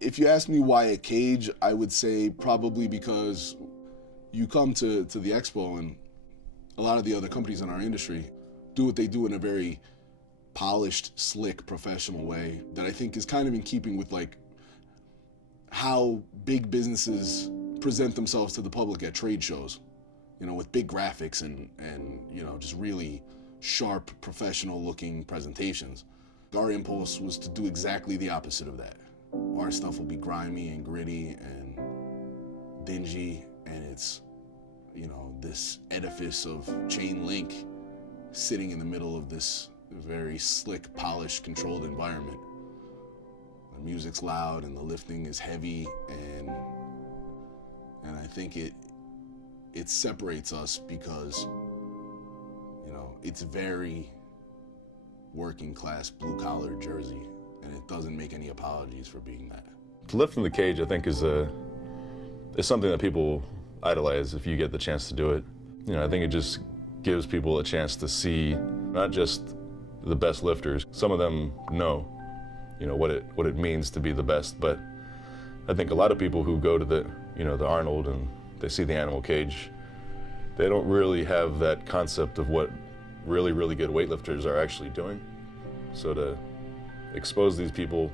If you ask me why a cage, I would say probably because you come to the expo and a lot of the other companies in our industry do what they do in a very polished, slick, professional way that I think is kind of in keeping with like how big businesses present themselves to the public at trade shows, you know, with big graphics and you know, just really sharp, professional looking presentations. Our impulse was to do exactly the opposite of that. Our stuff will be grimy and gritty and dingy, and it's, you know, this edifice of chain link sitting in the middle of this very slick, polished, controlled environment. The music's loud and the lifting is heavy, and I think it separates us because, you know, it's very working class, blue collar Jersey, and it doesn't make any apologies for being that. To lift from the cage, I think, is something that people idolize if you get the chance to do it. You know, I think it just gives people a chance to see not just the best lifters. Some of them know, you know, what it means to be the best, but I think a lot of people who go to the Arnold and they see the animal cage, they don't really have that concept of what really, really good weightlifters are actually doing. So to expose these people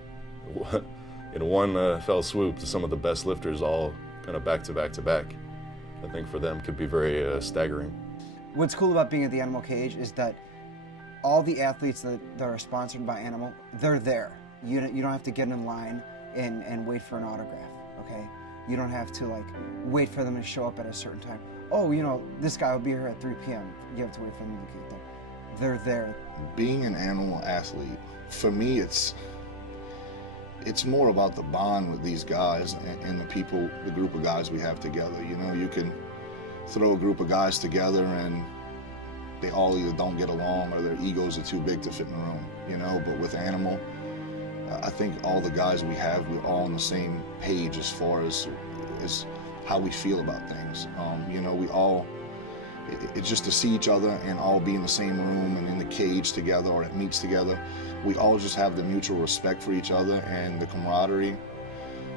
in one fell swoop to some of the best lifters all kind of back to back to back, I think for them could be very staggering. What's cool about being at the animal cage is that all the athletes that are sponsored by Animal, they're there. You don't have to get in line and wait for an autograph, okay? You don't have to like wait for them to show up at a certain time. Oh, you know, this guy will be here at 3 p.m. You have to wait for them to get there. They're there. Being an animal athlete, for me, it's more about the bond with these guys and the group of guys we have together. You know, you can throw a group of guys together and they all either don't get along or their egos are too big to fit in the room, you know, but with Animal, I think all the guys we have, we're all on the same page as far as how we feel about things. You know, it's just to see each other and all be in the same room and in the cage together or at meets together. We all just have the mutual respect for each other and the camaraderie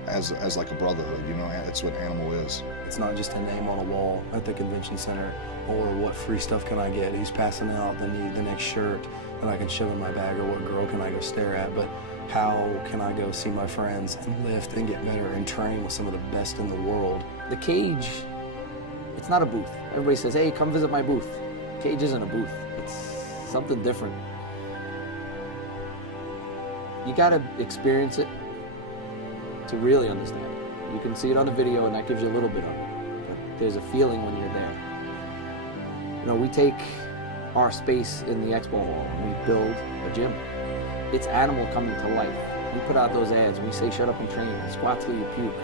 as like a brotherhood, you know, that's what Animal is. It's not just a name on a wall at the convention center or what free stuff can I get. He's passing out the next shirt that I can shove in my bag, or what girl can I go stare at, but how can I go see my friends and lift and get better and train with some of the best in the world. The cage, it's not a booth. Everybody says, hey, come visit my booth. Cage isn't a booth. It's something different. You gotta experience it to really understand it. You can see it on the video and that gives you a little bit of it. But there's a feeling when you're there. You know, we take our space in the expo hall and we build a gym. It's Animal coming to life. We put out those ads, we say shut up and train, and squat till you puke.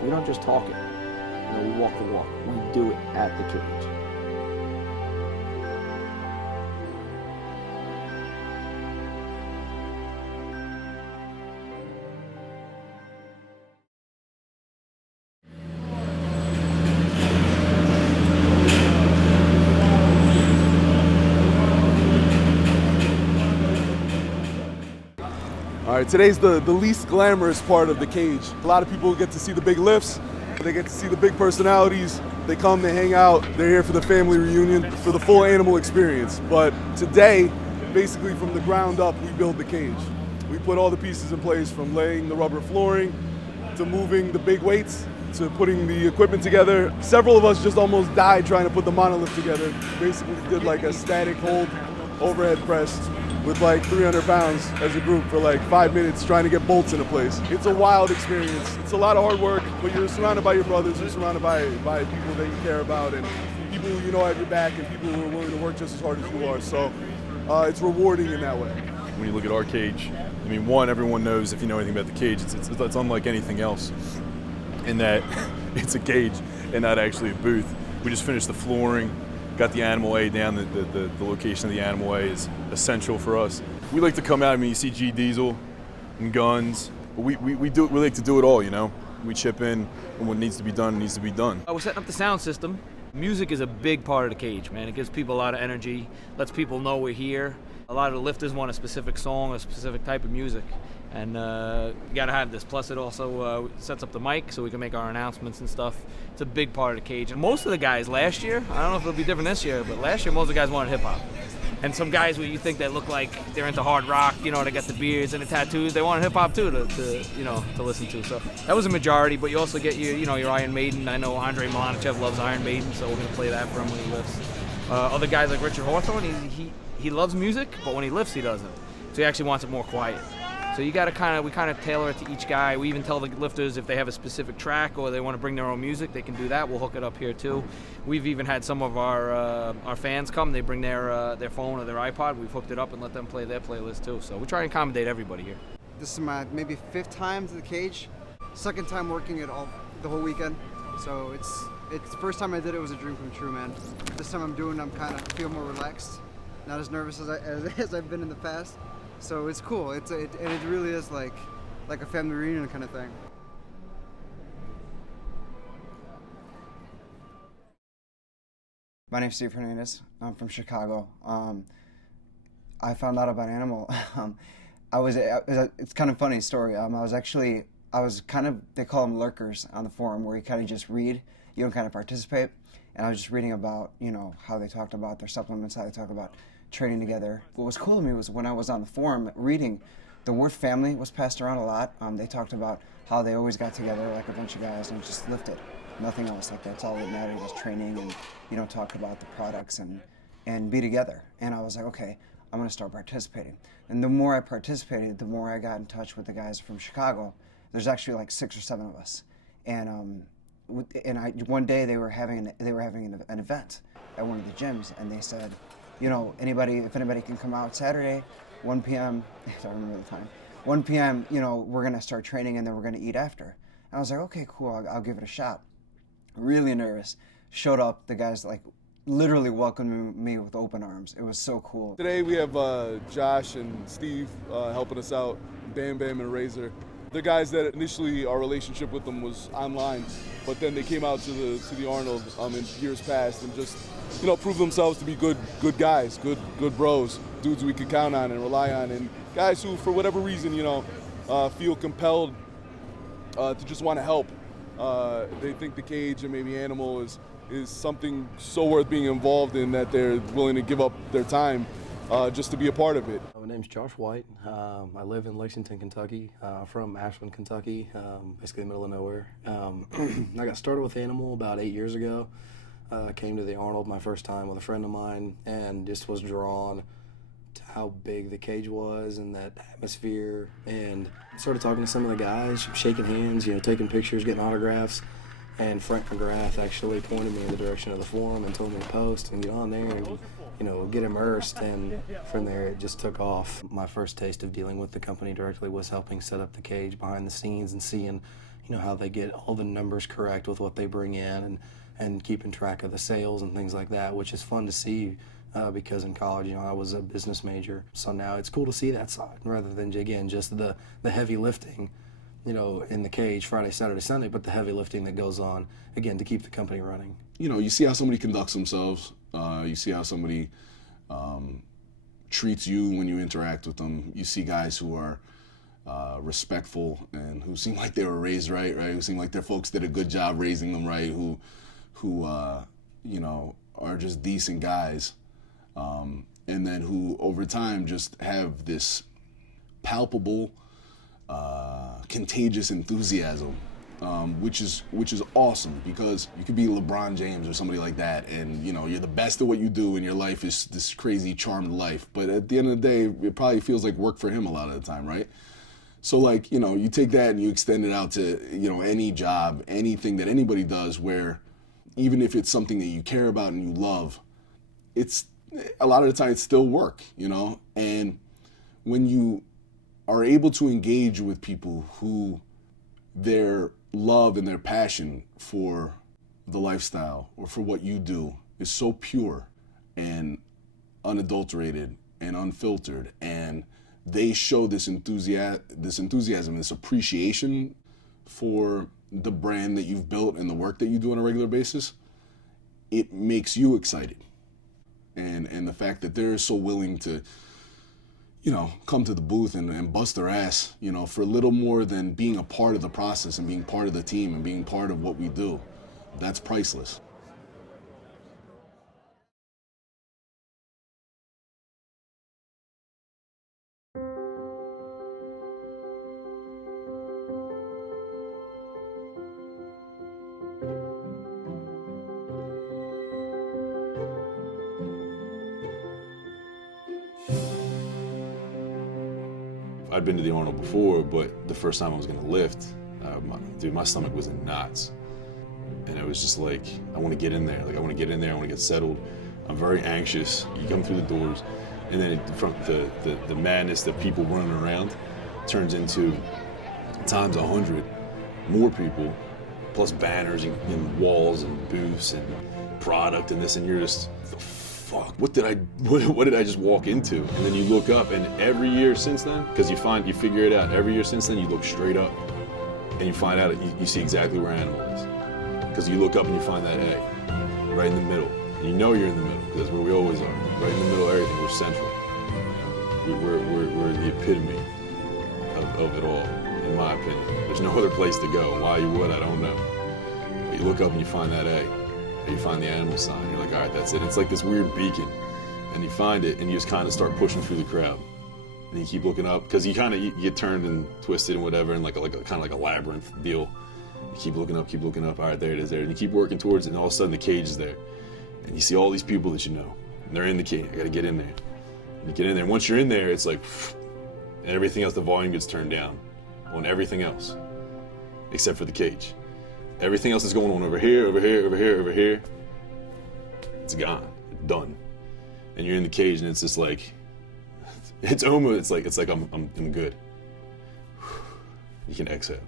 We don't just talk it. You know, we walk the walk. We do it at the cage. All right, today's the least glamorous part of the cage. A lot of people get to see the big lifts, they get to see the big personalities, they come, they hang out, they're here for the family reunion, for the full Animal experience. But today, basically from the ground up, we build the cage. We put all the pieces in place, from laying the rubber flooring, to moving the big weights, to putting the equipment together. Several of us just almost died trying to put the monolith together. Basically did like a static hold overhead press with like 300 pounds as a group for like 5 minutes trying to get bolts into place. It's a wild experience. It's a lot of hard work, but you're surrounded by your brothers, you're surrounded by people that you care about, and people who you know have your back, and people who are willing to work just as hard as you are. So it's rewarding in that way. When you look at our cage, I mean, one, everyone knows, if you know anything about the cage, it's unlike anything else in that it's a cage and not actually a booth. We just finished the flooring, got the Animal A down. The location of the Animal A is essential for us. We like to come out, I mean, you see G Diesel and guns, but we like to do it all, you know? We chip in, and what needs to be done needs to be done. We're setting up the sound system. Music is a big part of the cage, man. It gives people a lot of energy, lets people know we're here. A lot of the lifters want a specific song, a specific type of music, And you got to have this. Plus, it also sets up the mic so we can make our announcements and stuff. It's a big part of the cage. And most of the guys last year, I don't know if it'll be different this year, but last year most of the guys wanted hip-hop. And some guys where you think that look like they're into hard rock, you know, they got the beards and the tattoos, they wanted hip-hop too to listen to. So that was a majority, but you also get your Iron Maiden. I know Andrei Milanichev loves Iron Maiden, so we're going to play that for him when he lifts. Other guys like Richard Hawthorne, he loves music, but when he lifts, he doesn't. So he actually wants it more quiet. So you got to we kind of tailor it to each guy. We even tell the lifters if they have a specific track or they want to bring their own music, they can do that. We'll hook it up here too. We've even had some of our fans come. They bring their phone or their iPod. We've hooked it up and let them play their playlist too. So we try and accommodate everybody here. This is my maybe 5th time to the cage, 2nd time working it the whole weekend. So it's the first time I did it was a dream come true, man. This time I'm kind of feel more relaxed, not as nervous as I've been in the past. So it's cool. It really is like a family reunion kind of thing. My name's Steve Hernandez. I'm from Chicago. I found out about Animal. It's kind of a funny story. They call them lurkers on the forum, where you kind of just read, you don't kind of participate. And I was just reading about, how they talked about their supplements, how they talk about training together. What was cool to me was when I was on the forum reading, the word family was passed around a lot. They talked about how they always got together like a bunch of guys and just lifted. Nothing else. Like that's all that mattered was training and, talk about the products and be together. And I was like, okay, I'm gonna start participating. And the more I participated, the more I got in touch with the guys from Chicago. There's actually like 6 or 7 of us. And one day they were having an event at one of the gyms, and they said, if anybody can come out Saturday, 1 p.m., I don't remember the time, 1 p.m., we're going to start training and then we're going to eat after. And I was like, okay, cool, I'll give it a shot. Really nervous. Showed up, the guys literally welcomed me with open arms. It was so cool. Today we have Josh and Steve helping us out, Bam Bam and Razor. They're guys that initially our relationship with them was online, but then they came out to the Arnold in years past and just proved themselves to be good guys, good bros, dudes we could count on and rely on, and guys who for whatever reason feel compelled to just want to help. They think the cage and maybe Animal is something so worth being involved in that they're willing to give up their time just to be a part of it. My name's Josh White. I live in Lexington, Kentucky. From Ashland, Kentucky, basically the middle of nowhere. I got started with Animal about 8 years ago. Came to the Arnold my first time with a friend of mine and just was drawn to how big the cage was and that atmosphere, and started talking to some of the guys, shaking hands, taking pictures, getting autographs. And Frank McGrath actually pointed me in the direction of the forum and told me to post and get on there and get immersed, and from there it just took off. My first taste of dealing with the company directly was helping set up the cage behind the scenes and seeing how they get all the numbers correct with what they bring in and keeping track of the sales and things like that, which is fun to see because in college I was a business major, so now it's cool to see that side rather than again just the heavy lifting in the cage Friday, Saturday, Sunday, but the heavy lifting that goes on, again, to keep the company running. You see how somebody conducts themselves. You see how somebody treats you when you interact with them. You see guys who are respectful and who seem like they were raised right? Who seem like their folks did a good job raising them right, who are just decent guys. And then who, over time, just have this palpable, contagious enthusiasm, which is awesome, because you could be LeBron James or somebody like that, and you're the best at what you do, and your life is this crazy charmed life. But at the end of the day, it probably feels like work for him a lot of the time, right? So you take that and you extend it out to any job, anything that anybody does, where even if it's something that you care about and you love, it's a lot of the time it's still work, and when you are able to engage with people who their love and their passion for the lifestyle or for what you do is so pure and unadulterated and unfiltered, and they show this enthusiasm, this appreciation for the brand that you've built and the work that you do on a regular basis, it makes you excited. And the fact that they're so willing to come to the booth and bust their ass, for a little more than being a part of the process and being part of the team and being part of what we do. That's priceless. I'd been to the Arnold before, but the first time I was gonna lift, my stomach was in knots. And it was just like, I wanna get in there. Like, I wanna get in there, I wanna get settled. I'm very anxious. You come through the doors, and then from the madness that people running around turns into times 100 more people, plus banners and walls and booths and product and this, and you're just, fuck, what did I just walk into? And then you look up, and every year since then, because you figure it out, every year since then you look straight up and you find out, you see exactly where Animal is. Because you look up and you find that egg right in the middle. And you know you're in the middle, because that's where we always are. Right in the middle of everything, we're central. We're the epitome of it all, in my opinion. There's no other place to go. Why you would, I don't know. But you look up and you find that egg. You find the Animal sign, you're like, all right, that's it. It's like this weird beacon, and you find it, and you just kind of start pushing through the crowd, and you keep looking up, because you get turned and twisted and whatever, and kind of like a labyrinth deal. You keep looking up. All right, there it is, there, and you keep working towards it, and all of a sudden the cage is there, and you see all these people that you know, and they're in the cage. I got to get in there. And you get in there, and once you're in there, it's like, and everything else, the volume gets turned down on everything else, except for the cage. Everything else is going on over here, over here, over here, over here. It's gone. It's done. And you're in the cage, and it's just like, it's almost, it's like I'm good. You can exhale.